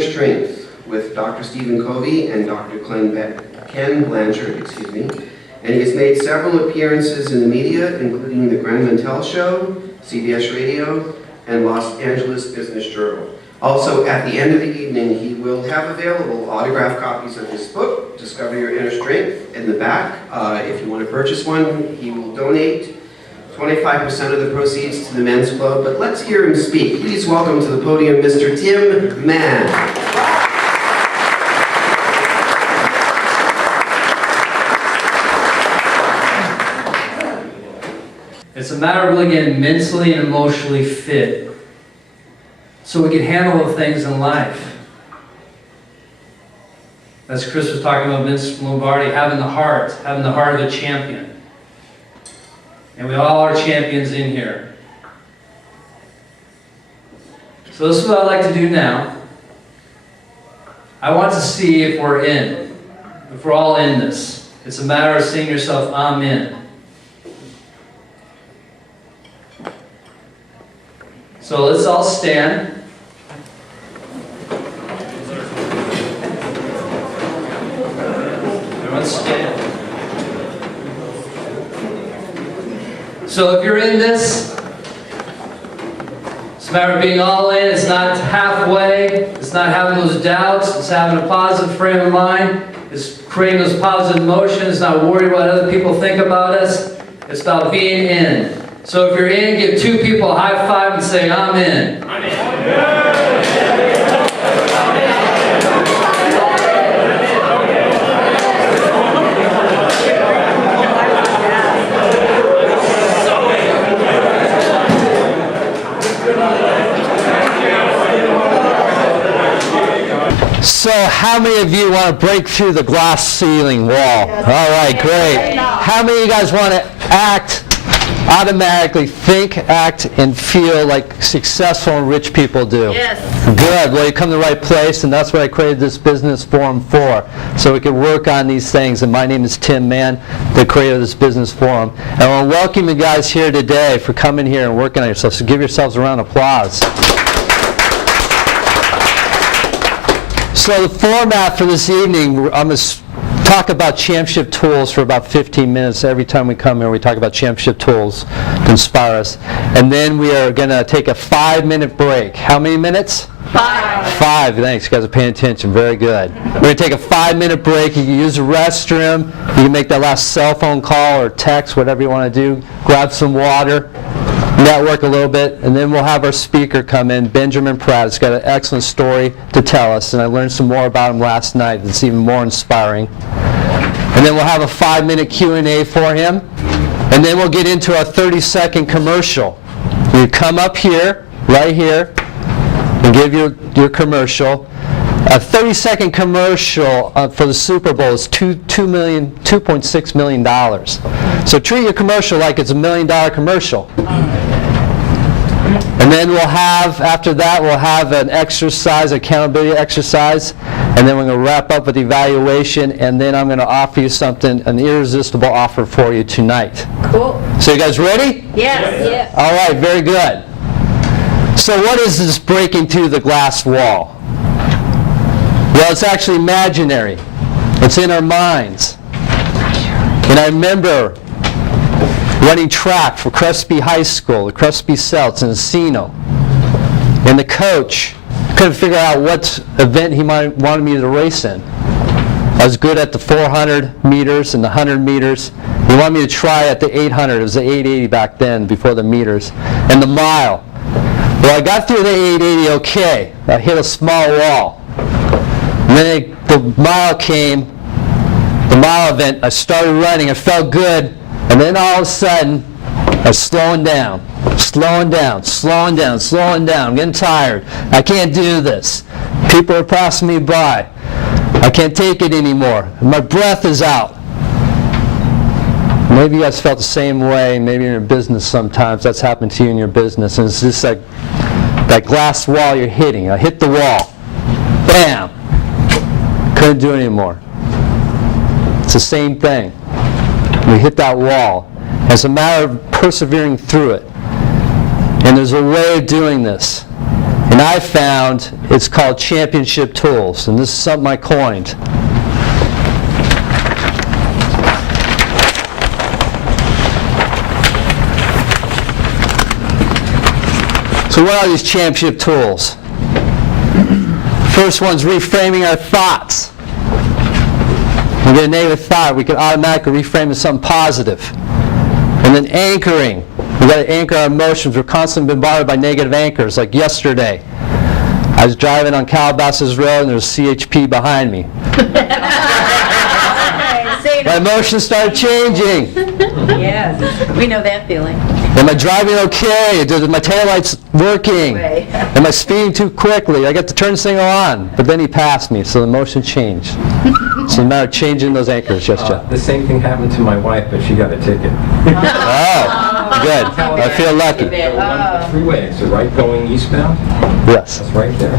Strength with Dr. Stephen Covey and Dr. Ken Blanchard, and he has made several appearances in the media, including the Glenn Mantell Show, CBS Radio, and Los Angeles Business Journal. Also, at the end of the evening, he will have available autographed copies of his book, Discover Your Inner Strength, in the back. If you want to purchase one, he will donate 25% of the proceeds to the Men's Club, but let's hear him speak. Please welcome to the podium Mr. Tim Mann. It's a matter of really getting mentally and emotionally fit so we can handle the things in life. As Chris was talking about, Vince Lombardi, having the heart of a champion. And we all are champions in here. So this is what I'd like to do now. I want to see if we're in. If we're all in this. It's a matter of saying to yourself, I'm in. So let's all stand. Everyone stand. So if you're in this, it's a matter of being all in. It's not halfway. It's not having those doubts. It's having a positive frame of mind. It's creating those positive emotions. It's not worried what other people think about us. It's about being in. So if you're in, give two people a high five and say, I'm in. I'm in. So how many of you want to break through the glass ceiling wall? All right, great. How many of you guys want to automatically think, act, and feel like successful and rich people do? Yes. Good. Well, you come to the right place, and that's what I created this business forum for, so we can work on these things. And my name is Tim Mann, the creator of this business forum. And I want to welcome you guys here today for coming here and working on yourselves. So give yourselves a round of applause. So the format for this evening, I'm going to talk about championship tools for about 15 minutes. Every time we come here, we talk about championship tools to inspire us. And then we are going to take a 5-minute break. How many minutes? 5. 5. Thanks. You guys are paying attention. Very good. We're going to take a 5-minute break. You can use the restroom. You can make that last cell phone call or text, whatever you want to do. Grab some water. Network a little bit, and then we'll have our speaker come in, Benjamin Pratt. He's got an excellent story to tell us, and I learned some more about him last night that's even more inspiring. And then we'll have a 5-minute Q&A for him, and then we'll get into our 30-second commercial. You come up here, right here, and give your commercial. A 30-second commercial for the Super Bowl is $2.6 million. So treat your commercial like it's $1 million commercial. And then we'll have, after that, we'll have an exercise, accountability exercise, and then we're going to wrap up with evaluation, and then I'm going to offer you something, an irresistible offer for you tonight. Cool. So you guys ready? Yes. Yes. All right, very good. So what is this breaking through the glass wall? Well, it's actually imaginary. It's in our minds. And I remember running track for Crespi High School, the Crespi Celts in Encino. And the coach couldn't figure out what event he wanted me to race in. I was good at the 400 meters and the 100 meters. He wanted me to try at the 800. It was the 880 back then, before the meters. And the mile. Well, I got through the 880 okay. I hit a small wall. And then the mile came, the mile event, I started running, it felt good, and then all of a sudden, I was slowing down, I'm getting tired, I can't do this. People are passing me by, I can't take it anymore, my breath is out. Maybe you guys felt the same way, maybe in your business sometimes, that's happened to you in your business, and it's just like that glass wall you're hitting. I hit the wall, bam! Couldn't do it anymore. It's the same thing. We hit that wall. It's a matter of persevering through it. And there's a way of doing this. And And I found it's called Championship Tools, and this is something I coined. So what are these championship tools? First one's reframing our thoughts. When we get a negative thought, we can automatically reframe it to something positive. And then anchoring. We've got to anchor our emotions. We're constantly bombarded by negative anchors. Like yesterday, I was driving on Calabasas Road and there was CHP behind me. My emotions started changing. Yes, we know that feeling. Am I driving okay? Are my taillights working? Right. Am I speeding too quickly? I got the turn signal on, but then he passed me, so the motion changed. So it's a matter of changing those anchors. Yes, Jeff? The same thing happened to my wife, but she got a ticket. Oh, good. I feel lucky. The freeway exit, right, going eastbound? Yes. That's right there.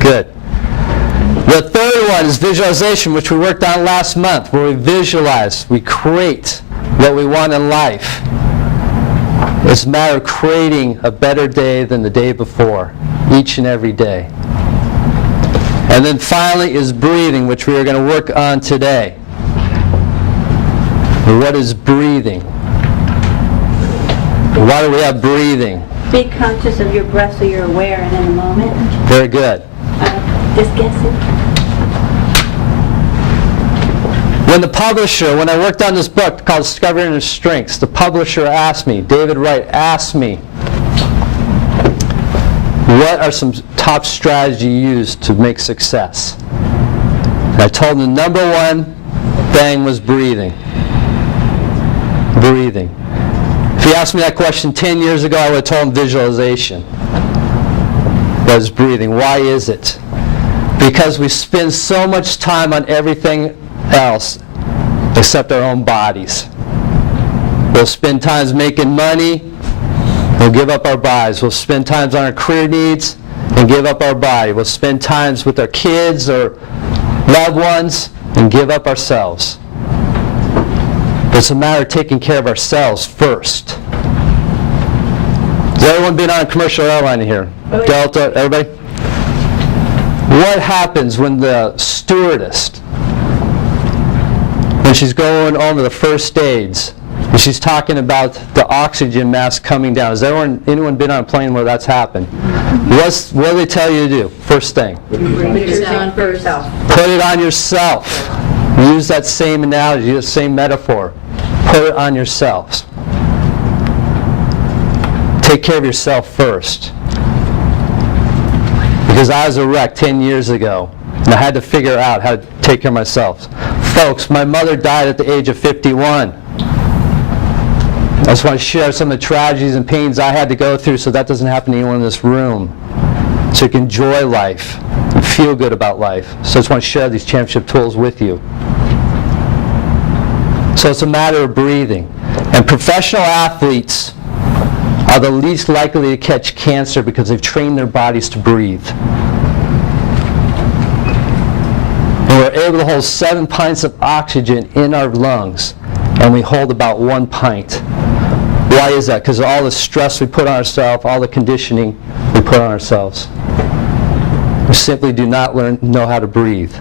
Good. The third one is visualization, which we worked on last month, where we visualize, we create what we want in life. It's a matter of creating a better day than the day before, each and every day. And then finally is breathing, which we are going to work on today. What is breathing? Why do we have breathing? Be conscious of your breath so you're aware and in the moment. Very good. Just guessing. When I worked on this book called Discovering Your Strengths, the publisher asked me, David Wright asked me, what are some top strategies you use to make success? And I told him the number one thing was breathing. Breathing. If he asked me that question 10 years ago, I would have told him visualization. That is breathing. Why is it? Because we spend so much time on everything else except our own bodies. We'll spend times making money, we'll give up our bodies. We'll spend times on our career needs and give up our body. We'll spend times with our kids or loved ones and give up ourselves. It's a matter of taking care of ourselves first. Has everyone been on a commercial airline here? Delta, everybody? What happens when the stewardess, when she's going over the first aids, and she's talking about the oxygen mask coming down? Has anyone been on a plane where that's happened? What do they tell you to do? First thing. Put yourself on for yourself. Put it on yourself. Use that same analogy, the same metaphor. Put it on yourselves. Take care of yourself first. Because I was a wreck 10 years ago, and I had to figure out how to take care of myself. Folks, my mother died at the age of 51. I just want to share some of the tragedies and pains I had to go through so that doesn't happen to anyone in this room. So you can enjoy life and feel good about life. So I just want to share these championship tools with you. So it's a matter of breathing. And professional athletes are the least likely to catch cancer because they've trained their bodies to breathe. And we're able to hold 7 pints of oxygen in our lungs, and we hold about 1 pint. Why is that? Because of all the stress we put on ourselves, all the conditioning we put on ourselves. We simply do not know how to breathe.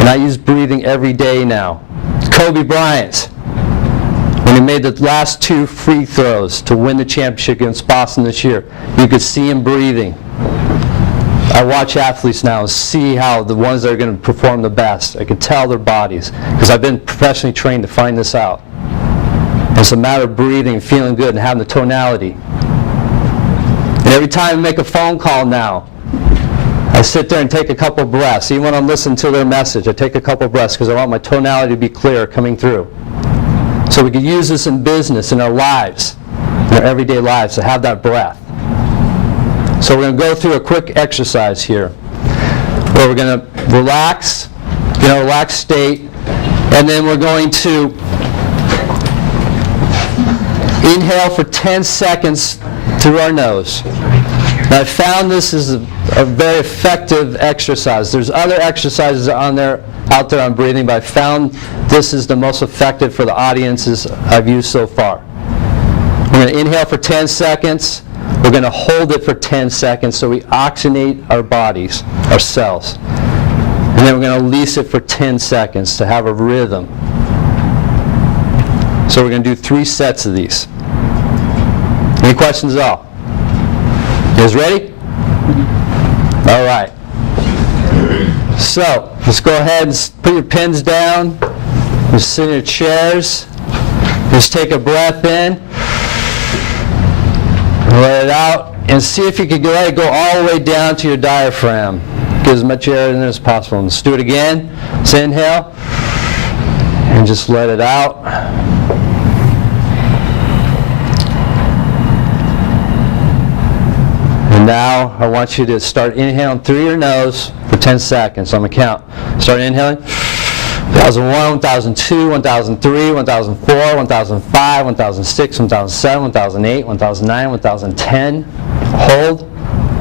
And I use breathing every day now. Kobe Bryant, when he made the last 2 free throws to win the championship against Boston this year, you could see him breathing. I watch athletes now and see how the ones that are going to perform the best, I can tell their bodies, because I've been professionally trained to find this out. It's a matter of breathing, feeling good, and having the tonality. And every time I make a phone call now, I sit there and take a couple breaths. Even when I'm listening to their message, I take a couple breaths because I want my tonality to be clear coming through. So we can use this in business, in our lives, in our everyday lives, to have that breath. So we're going to go through a quick exercise here, where we're going to relax, get in a relaxed state, and then we're going to inhale for 10 seconds through our nose. Now, I found this is a very effective exercise. There's other exercises out there on breathing, but I found this is the most effective for the audiences I've used so far. We're going to inhale for 10 seconds, We're going to hold it for 10 seconds so we oxygenate our bodies, our cells. And then we're going to release it for 10 seconds to have a rhythm. So we're going to do 3 sets of these. Any questions at all? You guys ready? All right. So, let's go ahead and put your pens down. Just sit in your chairs. Just take a breath in. Let it out. And see if you can let it go all the way down to your diaphragm. Get as much air in there as possible. Let's do it again. Let's inhale. And just let it out. And now I want you to start inhaling through your nose for 10 seconds. So I'm going to count. Start inhaling. 1001, 1002, 1003, 1004, 1005, 1006, 1007, 1008, 1009, 1010. Hold.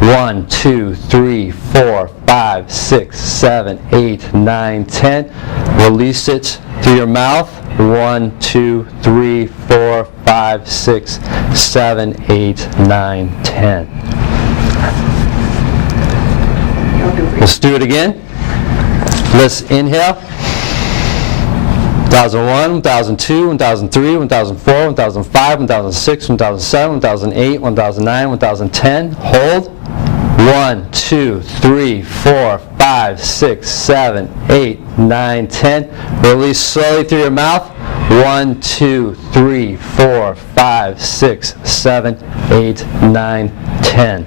1, 2, 3, 4, 5, 6, 7, 8, 9, 10. Release it through your mouth. 1, 2, 3, 4, 5, 6, 7, 8, 9, 10. Let's do it again. Let's inhale. 1001, 1002, 1003, 1004, 1005, 1006, 1007, 1008, 1009, 1010. Hold. 1, 2, 3, 4, 5, 6, 7, 8, 9, 10. Release slowly through your mouth. 1, 2, 3, 4, 5, 6, 7, 8, 9, 10.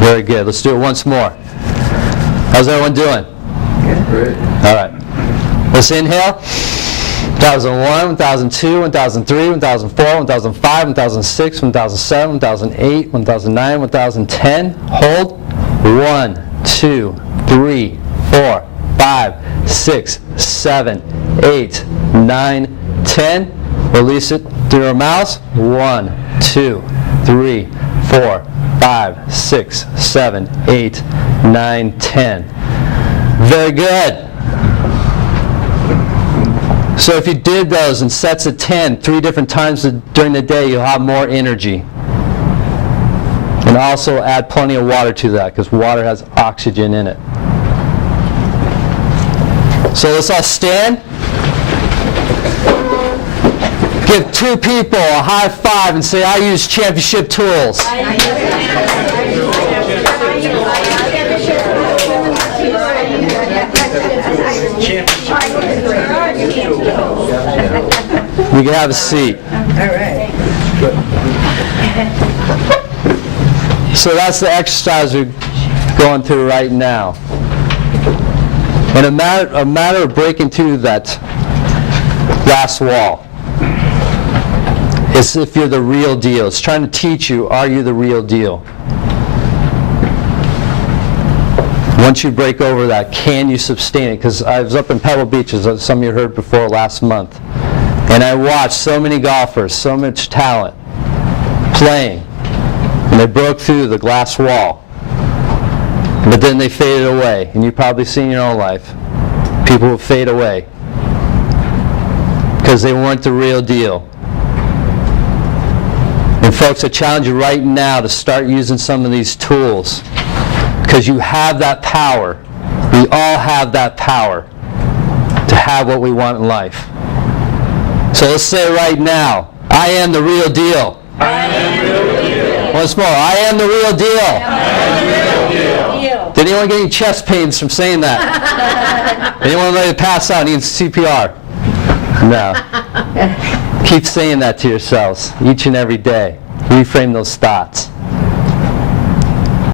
Very good. Let's do it once more. How's everyone doing? Good. All right. Let's inhale. 1001, 1002, 1003, 1004, 1005, 1006, 1007, 1008, 1009, 1010. Hold. 1, 2, 3, 4, 5, 6, 7, 8, 9, 10. Release it through your mouth. 1, 2, 3, 4, 5, 6, 7, 8, 9, 10. Very good. So if you did those in sets of 10, 3 different times during the day, you'll have more energy. And also add plenty of water to that, because water has oxygen in it. So let's all stand. Give 2 people a high five and say, I use championship tools. You can have a seat. All right. So that's the exercise we're going through right now. And a matter of breaking through that glass wall. It's if you're the real deal. It's trying to teach you, are you the real deal? Once you break over that, can you sustain it? Because I was up in Pebble Beach, as some of you heard before, last month. And I watched so many golfers, so much talent, playing. And they broke through the glass wall. But then they faded away. And you've probably seen in your own life, people who fade away. Because they weren't the real deal. And folks, I challenge you right now to start using some of these tools. Because you have that power. We all have that power to have what we want in life. So let's say right now, I am the real deal. I am the real deal. Once more, I am the real deal. I am the real deal. Did anyone get any chest pains from saying that? Anyone ready to pass out, need CPR? No. Keep saying that to yourselves each and every day. Reframe those thoughts.